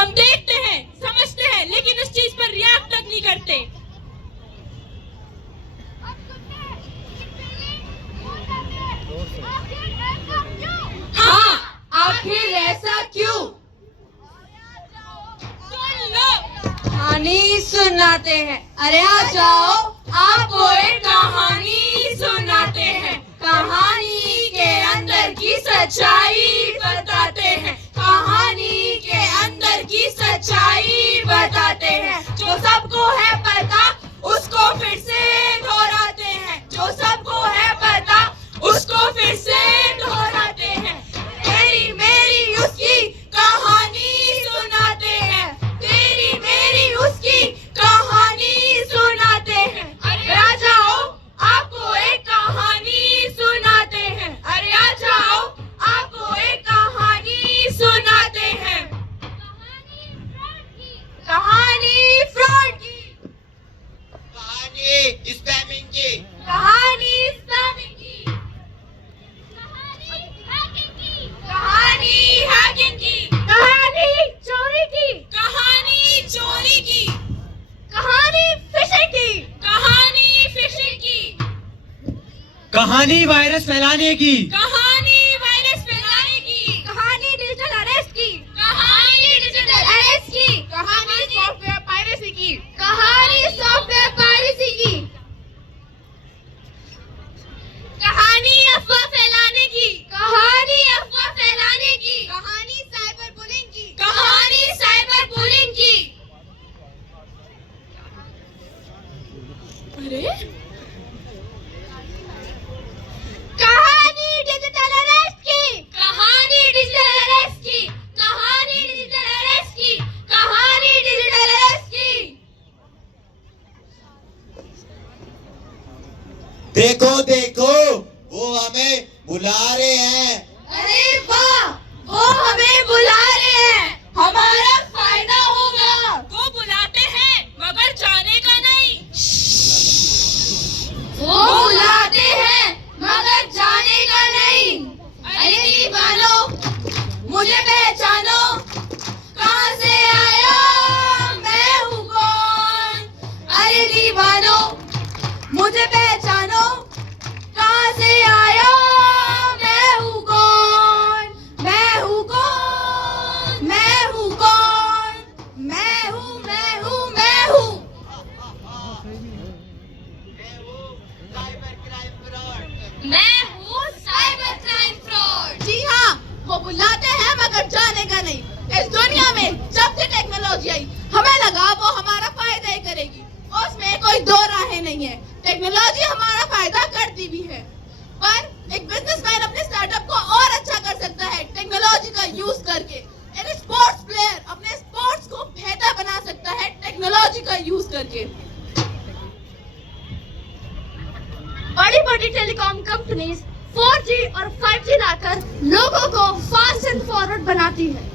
हम देखते हैं, समझते हैं, लेकिन उस चीज पर रिएक्ट तक नहीं करते। हाँ, आखिर ऐसा क्यों? सुन लो, कहानी सुनाते हैं। अरे आ जाओ, आपको एक कहानी सुनाते हैं। कहानी के अंदर की सच्चाई बताते हैं। कहानी के अंदर की सच्चाई बताते हैं। जो सबको है पता उसको फिर से दोहराते हैं। जो सबको है पता उसको फिर से दोहराते हैं। तेरी मेरी उसकी कहानी सुनाते हैं। तेरी मेरी उसकी कहानी सुनाते हैं। अरे आ जाओ, आपको एक कहानी सुनाते हैं। अरे आ जाओ, आपको एक कहानी सुनाते हैं। कहानी फ्रॉड की, कहानी स्पैमिंग की, कहानी स्पैमिंग की, कहानी हैकिंग की, कहानी चोरी की, कहानी चोरी की, कहानी फिशिंग की, कहानी फिशिंग की, कहानी वायरस फैलाने की, कहानी वायरस फैलाने की, कहानी डिजिटल अरेस्ट की, कहानी डिजिटल अरेस्ट की, कहानी सॉफ्टवेयर पायरेसी की, कहानी सॉफ्टवेयर पायरेसी की, कहानी अफवाह फैलाने की, कहानी अफवाह फैलाने की, कहानी साइबर बुलिंग की, कहानी साइबर बुलिंग की। अरे कहानी डिजिटल अरेस्ट की, कहानी डिजिटल अरेस्ट की, कहानी डिजिटल अरेस्ट की, कहानी डिजिटल अरेस्ट की। देखो देखो वो हमें बुला रहे हैं। अरे वाह, वो हमें बुला रहे हैं, हमारा फायदा होगा। वो बुलाते हैं मगर जाने का नहीं। वो बुलाते हैं मगर जाने का नहीं। अरे दीवानो, मुझे पहचानो, कहाँ से आया, मैं हूँ कौन। अरे दीवानो, मुझे पहचानो, कहाँ से आया, मैं हूँ कौन। मैं हूँ कौन, मैं हूँ कौन, मैं हूँ, मैं हूँ, मैं हूँ। मैं हूँ साइबर क्राइम फ्रॉड। जी हाँ, वो बुलाते हैं मगर जाने का नहीं। इस दुनिया में जब से टेक्नोलॉजी आई, हमें लगा वो हमारा फायदा ही करेगी। उसमें कोई दो राहें नहीं है। टेक्नोलॉजी हमारा फायदा करती भी है, पर एक बिजनेसमैन अपने स्टार्टअप को और अच्छा कर सकता है टेक्नोलॉजी का यूज करके। एक स्पोर्ट्स प्लेयर अपने स्पोर्ट्स को बेहतर बना सकता है टेक्नोलॉजी का यूज करके। बड़ी बड़ी टेलीकॉम कंपनीज 4G और 5G लाकर लोगों को फास्ट एंड फॉरवर्ड बनाती है।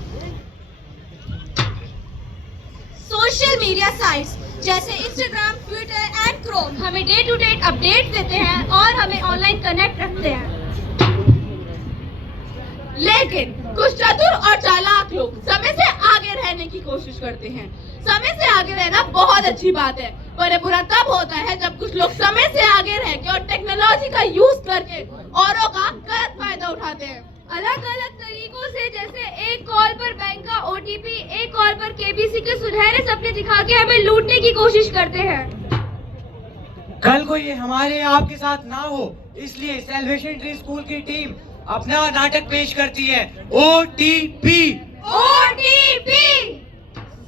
सोशल मीडिया साइट्स जैसे इंस्टाग्राम, ट्विटर एंड क्रोम हमें डे टू डे अपडेट देते हैं और हमें ऑनलाइन कनेक्ट रखते हैं। लेकिन कुछ चतुर और चालाक लोग समय से आगे रहने की कोशिश करते हैं। समय से आगे रहना बहुत अच्छी बात है, पर ये बुरा तब होता है जब कुछ लोग समय से आगे रह के और टेक्नोलॉजी का यूज करके औरों का गलत फायदा उठाते हैं। अलग अलग तरीकों से, जैसे एक कॉल पर बैंक का OTP, एक कॉल पर KBC के सुनहरे सपने दिखा के हमें लूटने की कोशिश करते हैं। कल को ये हमारे आपके साथ ना हो, इसलिए सैल्वेशन ट्री स्कूल की टीम अपना नाटक पेश करती है, OTP। OTP।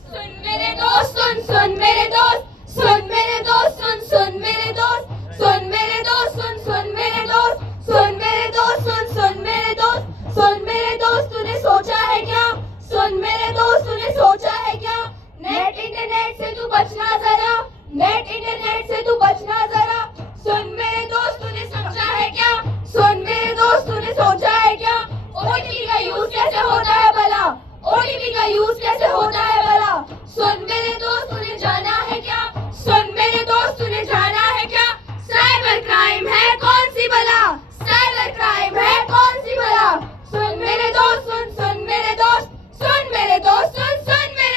सुन मेरे दोस्त, सुन मेरे दोस्त, सुन मेरे दोस्त, सुन मेरे दोस्त, सुन मेरे दोस्त, सुन मेरे दोस्त, सुन मेरे दोस्त, सुन मेरे दोस्त, सुन मेरे दोस्त, तूने सोचा है क्या, सुन मेरे दोस्त, तूने सोचा है क्या, नेट इंटरनेट से तू बचना जरा, नेट इंटरनेट से तू बचना जरा। सुन मेरे दोस्त, तूने सोचा है क्या, सुन मेरे दोस्त, तूने सोचा है क्या, OTP का यूज कैसे होता है भला, OTP का यूज कैसे होता है भला। सुन मेरे दोस्त, तूने जाना है क्या, सुन मेरे दोस्त, तूने जाना है क्या, साइबर क्राइम है कौन सी भला, साइबर क्राइम है कौन सी भला। सुन मेरे दोस्त, सुन मेरे दोस्त, सुन मेरे दोस्त, सुन मेरे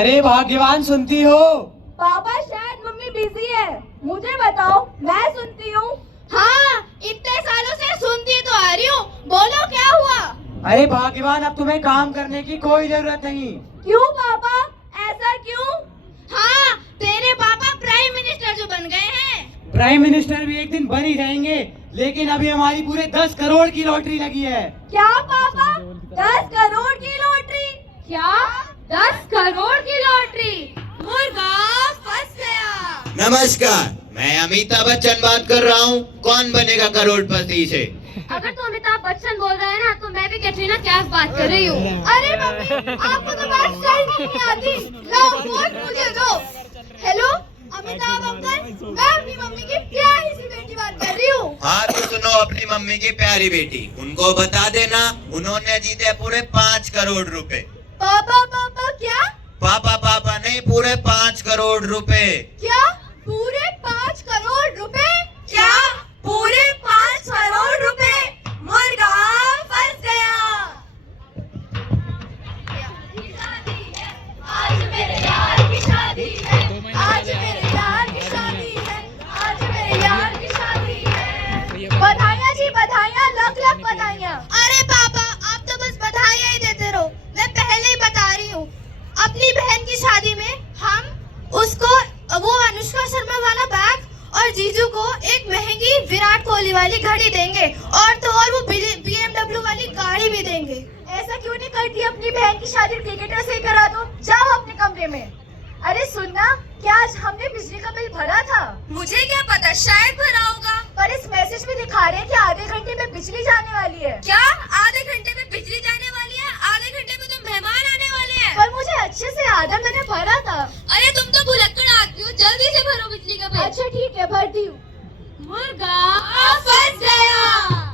अरे भाग्यवान, सुनती हो? पापा शायद मम्मी बिजी है, मुझे बताओ, मैं सुनती हूँ। हाँ, इतने सालों से सुनती तो आ रही हूँ, बोलो क्या हुआ? अरे भाग्यवान, अब तुम्हें काम करने की कोई जरूरत नहीं। क्यों पापा, ऐसा क्यों? हाँ, तेरे पापा प्राइम मिनिस्टर जो बन गए हैं। प्राइम मिनिस्टर भी एक दिन बन ही जाएंगे, लेकिन अभी हमारी पूरे 10 करोड़ की लॉटरी लगी है। क्या पापा, 10 करोड़ की लॉटरी? क्या 10 करोड़ की लॉटरी? मुर्गा फंस गया। नमस्कार, मैं अमिताभ बच्चन बात कर रहा हूँ। कौन बनेगा करोड़पति से? अगर तुम अमिताभ बच्चन बोल रहे हैं ना, तो मैं भी कैटरीना कैफ बात कर रही हूँ। अरे मम्मी, आपको तो बात सही नहीं आती। लो फोन मुझे दो। हेलो अमिताभ अंकल, मैं अपनी मम्मी की प्यारी सी बेटी बात कर रही हूँ। हाँ तो सुनो अपनी मम्मी की प्यारी बेटी, उनको बता देना उन्होंने जीते पूरे 5 करोड़ रुपए। पापा पापा क्या? पापा पापा नहीं, पूरे 5 करोड़ रुपए। क्या पूरे 5 करोड़ रुपए? क्या पूरे 5 करोड़ रुपए? मुर्गा फंस गया। आज मेरे यार की शादी है, आज मेरे यार की शादी है, आज मेरे यार की शादी है। बधाइयाँ जी, बधाइयाँ, लख लख बधाइयाँ। अरे पापा, आप तो बस बधाइयाँ ही देते रहो। मैं पहले ही बता रही हूँ, अपनी बहन की शादी में हम उसको वो अनुष्का शर्मा वाला बैग और जीजू को एक महंगी विराट कोहली वाली घड़ी देंगे, और तो और वो BMW वाली गाड़ी भी देंगे। ऐसा क्यों नहीं करती, अपनी बहन की शादी टिकट से ही करा दो। जाओ अपने कमरे में। अरे सुनना, क्या आज हमने बिजली का बिल भरा था? मुझे क्या पता, शायद भरा होगा। पर इस मैसेज में दिखा रहे हैं कि आधे घंटे में बिजली जाने वाली है। क्या आधे घंटे में बिजली जाने वाली है? आधे घंटे में तो मेहमान आने वाले हैं। पर मुझे अच्छे से याद है, मैंने भरा था। अरे तुम तो भुलक्कड़ आदमी हो, जल्दी से भरो बिजली का बिल। अच्छा ठीक है, भरती हूँ। मुर्गा फंस गया।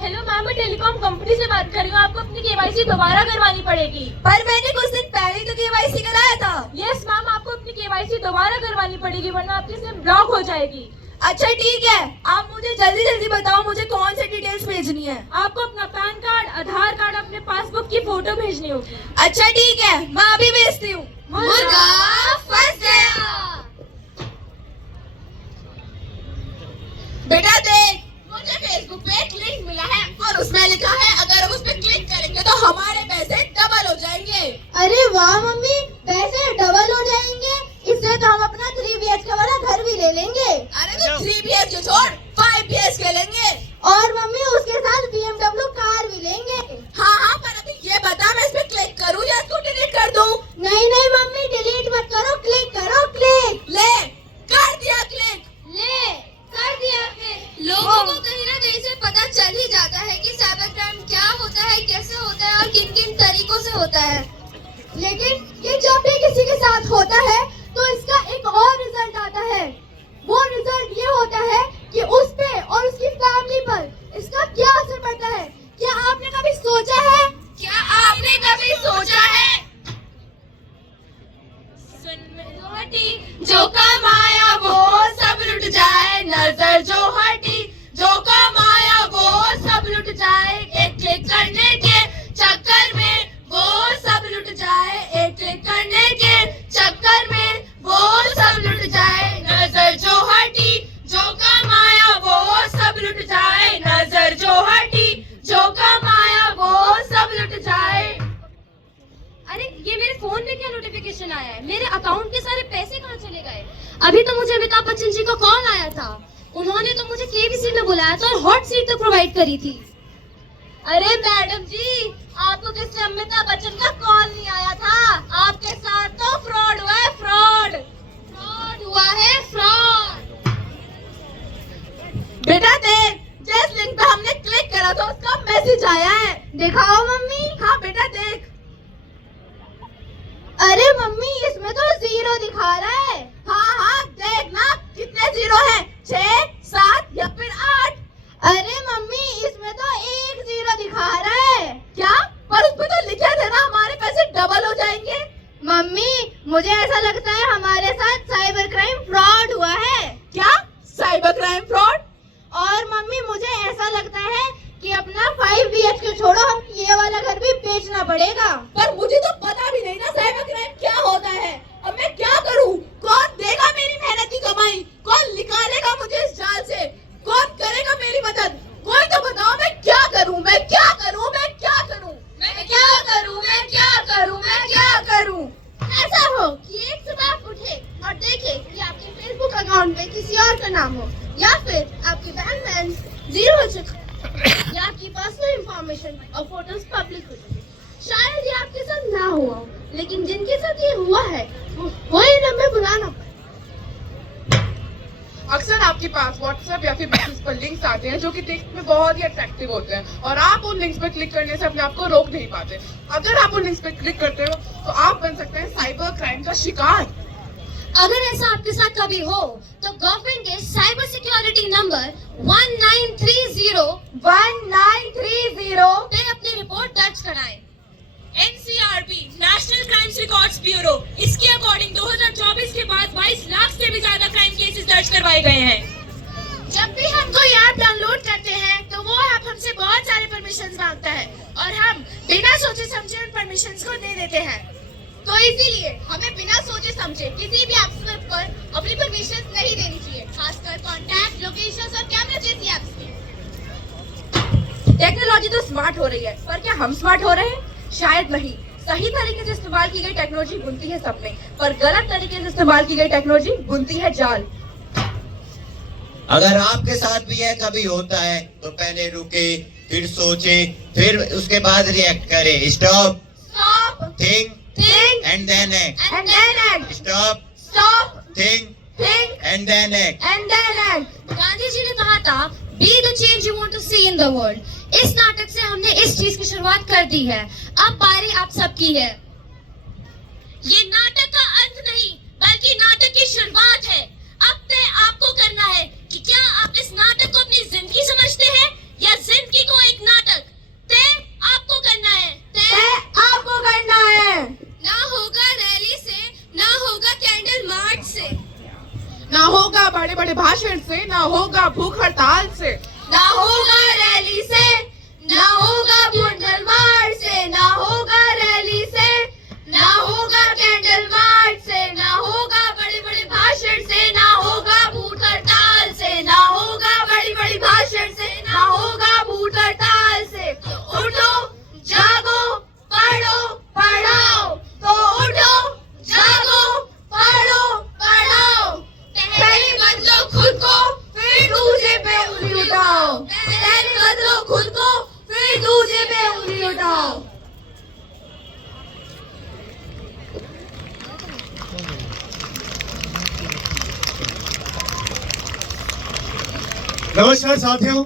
हेलो मैम, मैं टेलीकॉम कंपनी से बात कर रही हूँ। आपको अपनी केवाईसी दोबारा करवानी पड़ेगी। पर मैंने कुछ दिन पहले तो केवाईसी कराया था। यस मैम, आपको अपनी केवाईसी दोबारा करवानी पड़ेगी, वरना आपकी सिम ब्लॉक हो जाएगी। अच्छा ठीक है, आप मुझे जल्दी जल्दी बताओ, मुझे कौन सी डिटेल्स भेजनी है? आपको अपना पैन कार्ड, आधार कार्ड, अपने पासबुक की फोटो भेजनी होगी। अच्छा ठीक है, मैं अभी भेजती हूँ। मुर्गा फंस गया। बेटा देख, मुझे फेसबुक पे एक लिंक मिला है और उसमें लिखा है अगर हम उस पे क्लिक करेंगे तो हमारे पैसे डबल हो जाएंगे। अरे वाह मम्मी, पैसे डबल हो जाएंगे, इससे तो हम अपना 3 BHK वाला घर भी ले लेंगे। अरे तो 3 BHK छोड़, 5 BHK लेंगे। और मम्मी उसके साथ BMW कार भी लेंगे। हाँ हाँ, पर अभी ये बता, मैं इस पे क्लिक करूँ या इसको डिलीट कर दूँ? नहीं नहीं मम्मी, डिलीट मत करो, क्लिक करो, क्लिक। ले कर दिया क्लिक। ले कर दिया क्लिक। लोगों को कहीं ना कहीं से पता चल ही जाता है कि साइबर क्राइम क्या होता है, कैसे होता है और किन किन तरीकों से होता है। लेकिन ये जब भी किसी के साथ होता है तो इसका एक और रिजल्ट आता है। वो रिजल्ट ये होता है कि उस पे और उसकी फैमिली पर इसका क्या असर पड़ता है। क्या आपने कभी सोचा है? क्या आपने कभी सोचा है? जो कमाया वो सब लुट जाए, नजर जो हटी, जो कमाया वो सब लुट जाए, एक क्लिक करने के चक्कर में वो सब लुट जाए, एक क्लिक करने के चक्कर में वो सब लुट जाए, नजर जो हटी, जो कमाया वो सब लुट जाए, नजर जो हटी, जो कमाया वो सब लुट जाए। अरे ये मेरे फोन में क्या नोटिफिकेशन आया है? मेरे अकाउंट के सारे पैसे कहाँ चले गए? अभी तो मुझे अमिताभ बच्चन जी का कॉल आया था, उन्होंने तो मुझे केबीसी में बुलाया था और हॉट सीट तो प्रोवाइड करी थी। अरे मैडम जी, आपको किससे अमिताभ बच्चन का कॉल नहीं आया था? आपके साथ तो फ्रॉड हुआ है, फ्रॉड हुआ है, फ्रॉड। बेटा देख, जिस लिंक पे हमने क्लिक करा था उसका मैसेज आया है। दिखाओ मम्मी। हाँ बेटा देख। अरे मम्मी, इसमें तो 0 दिखा रहा है। हाँ हाँ देख ना, कितने 0 हैं? 6, 7 या फिर 8। अरे मम्मी, इसमें तो 1 0 दिखा रहा है। क्या? पर उसमें तो लिखा था ना हमारे पैसे डबल हो जाएंगे। मम्मी, मुझे ऐसा लगता है हमारे साथ साइबर क्राइम फ्रॉड हुआ है। क्या? Cyber crime fraud? और मम्मी, मुझे ऐसा लगता है कि अपना 5 BHK छोड़ो, हम ये वाला घर भी बेचना पड़ेगा। पर मुझे तो पता भी नहीं ना साइबर क्राइम क्या होता है। अब मैं क्या करूं? कौन देगा मेरी मेहनत की कमाई? कौन निकालेगा मुझे इस जाल से? कौन करेगा मेरी मदद? कोई तो बताओ, मैं क्या करूं? मैं क्या करूं? मैं क्या करूं? मैं क्या करूं? मैं क्या करूं? मैं क्या करूं? ऐसा हो कि एक सुबह आप उठे और देखे कि आपके फेसबुक अकाउंट पे किसी और का नाम हो, या फिर आपके बैंक बैलेंस 0 हो चुका, या आपकी पर्सनल इंफॉर्मेशन और फोटोज पब्लिक हो चुकी। शायद ये आपके साथ ना हुआ हो, लेकिन जिनके साथ ये हुआ है वो ये नंबर बुलाना पड़े। अक्सर आपके पास व्हाट्सएप या फिर मैसेज पर लिंक्स आते हैं जो कि देखने में बहुत ही अट्रैक्टिव होते हैं और आप उन लिंक्स पर क्लिक करने से अपने आप को रोक नहीं पाते। अगर आप उन लिंक्स पर क्लिक करते हो तो आप बन सकते हैं साइबर क्राइम का शिकार। अगर ऐसा आपके साथ कभी हो तो गवर्नमेंट के साइबर सिक्योरिटी नंबर 1930 पे अपनी रिपोर्ट दर्ज कराएं। NCRB national crimes records bureau, इसके अकॉर्डिंग 2024 के बाद 22 लाख से भी ज्यादा क्राइम केसेस दर्ज करवाए गए हैं। जब भी हम कोई ऐप डाउनलोड करते हैं तो वो ऐप हमसे बहुत सारे परमिशंस मांगता है और हम बिना सोचे समझे उन परमिशंस को दे देते हैं। तो इसीलिए हमें बिना सोचे समझे किसी भी ऐप पर अपनी परमिशंस नहीं देनी चाहिए, खासकर कॉन्टैक्ट, लोकेशंस और कैमरा जैसी ऐप्स की। टेक्नोलॉजी तो स्मार्ट हो रही है, पर क्या हम स्मार्ट हो रहे हैं? शायद नहीं। सही तरीके से इस्तेमाल की गई टेक्नोलॉजी बुनती है सपने, पर गलत तरीके से इस्तेमाल की गई टेक्नोलॉजी बुनती है जाल। अगर आपके साथ भी यह कभी होता है तो पहले रुके, फिर सोचे, फिर उसके बाद रिएक्ट करें। Stop, think and then act. Stop, think and then act. Gandhi ji ने कहा था, be the change you want to see in the world. इस नाटक से हमने इस चीज की शुरुआत कर दी है, अब बारी आप सबकी है। ये नाटक का अंत नहीं बल्कि नाटक की शुरुआत है। अब तय आपको करना है कि क्या आप इस नाटक को अपनी जिंदगी समझते हैं या जिंदगी को एक नाटक। तय आपको करना है। ना होगा रैली से, ना होगा कैंडल मार्च से, ना होगा बड़े बड़े भाषण से, ना होगा भूख हड़ताल से, ना होगा रैली से, ना होगा कैंडल मार्च से, ना होगा रैली से, ना होगा कैंडल मार्च से, ना होगा बड़े बड़े भाषण से, ना होगा भूख हड़ताल से, ना होगा बड़ी बड़ी भाषण से, ना होगा भूख हड़ताल से। उठो, जागो, पढ़ो, पढ़ाओ। तो उठो, जागो, पढ़ो, पढ़ाओ। पहले बदलो खुद को, फिर दूसरे पे उंगली उठाओ। पहले बदलो खुद को, फिर दूसरे पे उंगली उठाओ। नमस्कार साथियों,